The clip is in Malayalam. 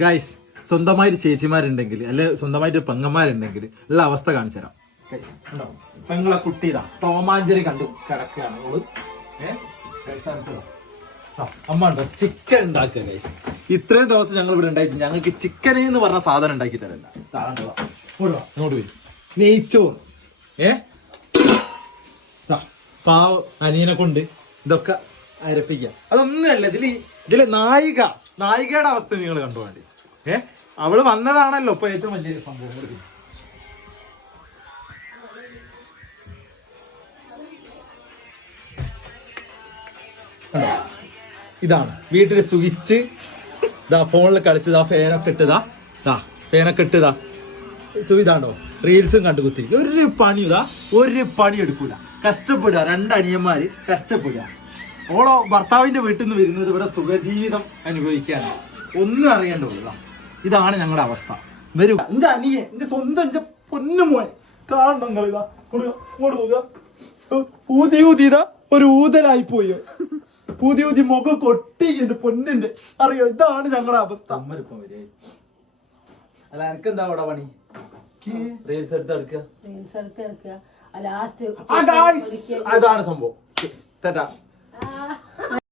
ഗൈസ് സ്വന്തമായിട്ട് ചേച്ചിമാരുണ്ടെങ്കിൽ അല്ലെ സ്വന്തമായിട്ട് പെങ്ങന്മാരുണ്ടെങ്കിൽ ഉള്ള അവസ്ഥ കാണിച്ചു തരാം. പെങ്ങളെ കുട്ടി ഇതാ ടോമാഞ്ചറി കണ്ടു കിടക്കുകയാണ് ഓള്. അമ്മ ഉണ്ടോ ചിക്കൻ ഉണ്ടാക്കുക ഗൈസ്. ഇത്രയും ദിവസം ഞങ്ങൾ ഇവിടെ ഉണ്ടായിട്ട് ഞങ്ങൾക്ക് ചിക്കൻ എന്ന് പറഞ്ഞ സാധനം ഉണ്ടാക്കി തരല്ല. അങ്ങോട്ട് പോയി നെയ്ച്ചോറ് പാവ അനിയനെ കൊണ്ട് ഇതൊക്കെ അരപ്പിക്കുക. അതൊന്നുമല്ല ഇതില് നായികയുടെ അവസ്ഥ നിങ്ങൾ കണ്ടു വേണ്ടി. അവള് വന്നതാണല്ലോ ഇപ്പൊ ഏറ്റവും വലിയൊരു സംഭവം. ഇതാണ് വീട്ടില് സ്വിച്ച് ഇതാ ഫോണിൽ കളിച്ചതാ ഫാനൊക്കെ ഇട്ടതാ ഫാനൊക്കെ ഇട്ടതാ സുഖിതാണ്ടോ റീൽസും കണ്ടുകുത്തി. ഒരു പണി എടുക്കൂല, കഷ്ടപ്പെടുക. രണ്ടനിയന്മാര് കഷ്ടപ്പെടുക. ഓളോ ഭർത്താവിന്റെ വീട്ടിൽ നിന്ന് വരുന്നത് ഇവിടെ സുഖജീവിതം അനുഭവിക്കാനാണ്. ഒന്നും അറിയണ്ടുള്ളൂ. ഇതാണ് ഞങ്ങളുടെ അവസ്ഥ. വരൂ എന്റെ അനിയെ എന്റെ സ്വന്തം എന്റെ പൊന്നു മോൻ കാണണം നിങ്ങളിതാ ഊതിതാ ഒരു ഊതലായി പോയോ. ഊതി മുഖം കൊട്ടി എന്റെ പൊന്നിന്റെ അറിയോ. ഇതാണ് ഞങ്ങളുടെ അവസ്ഥ. അമ്മരിപ്പം വരെ അല്ല എനിക്കെന്താ അവിടെ പണി? റീൽസ് എടുത്ത് അതാണ് സംഭവം.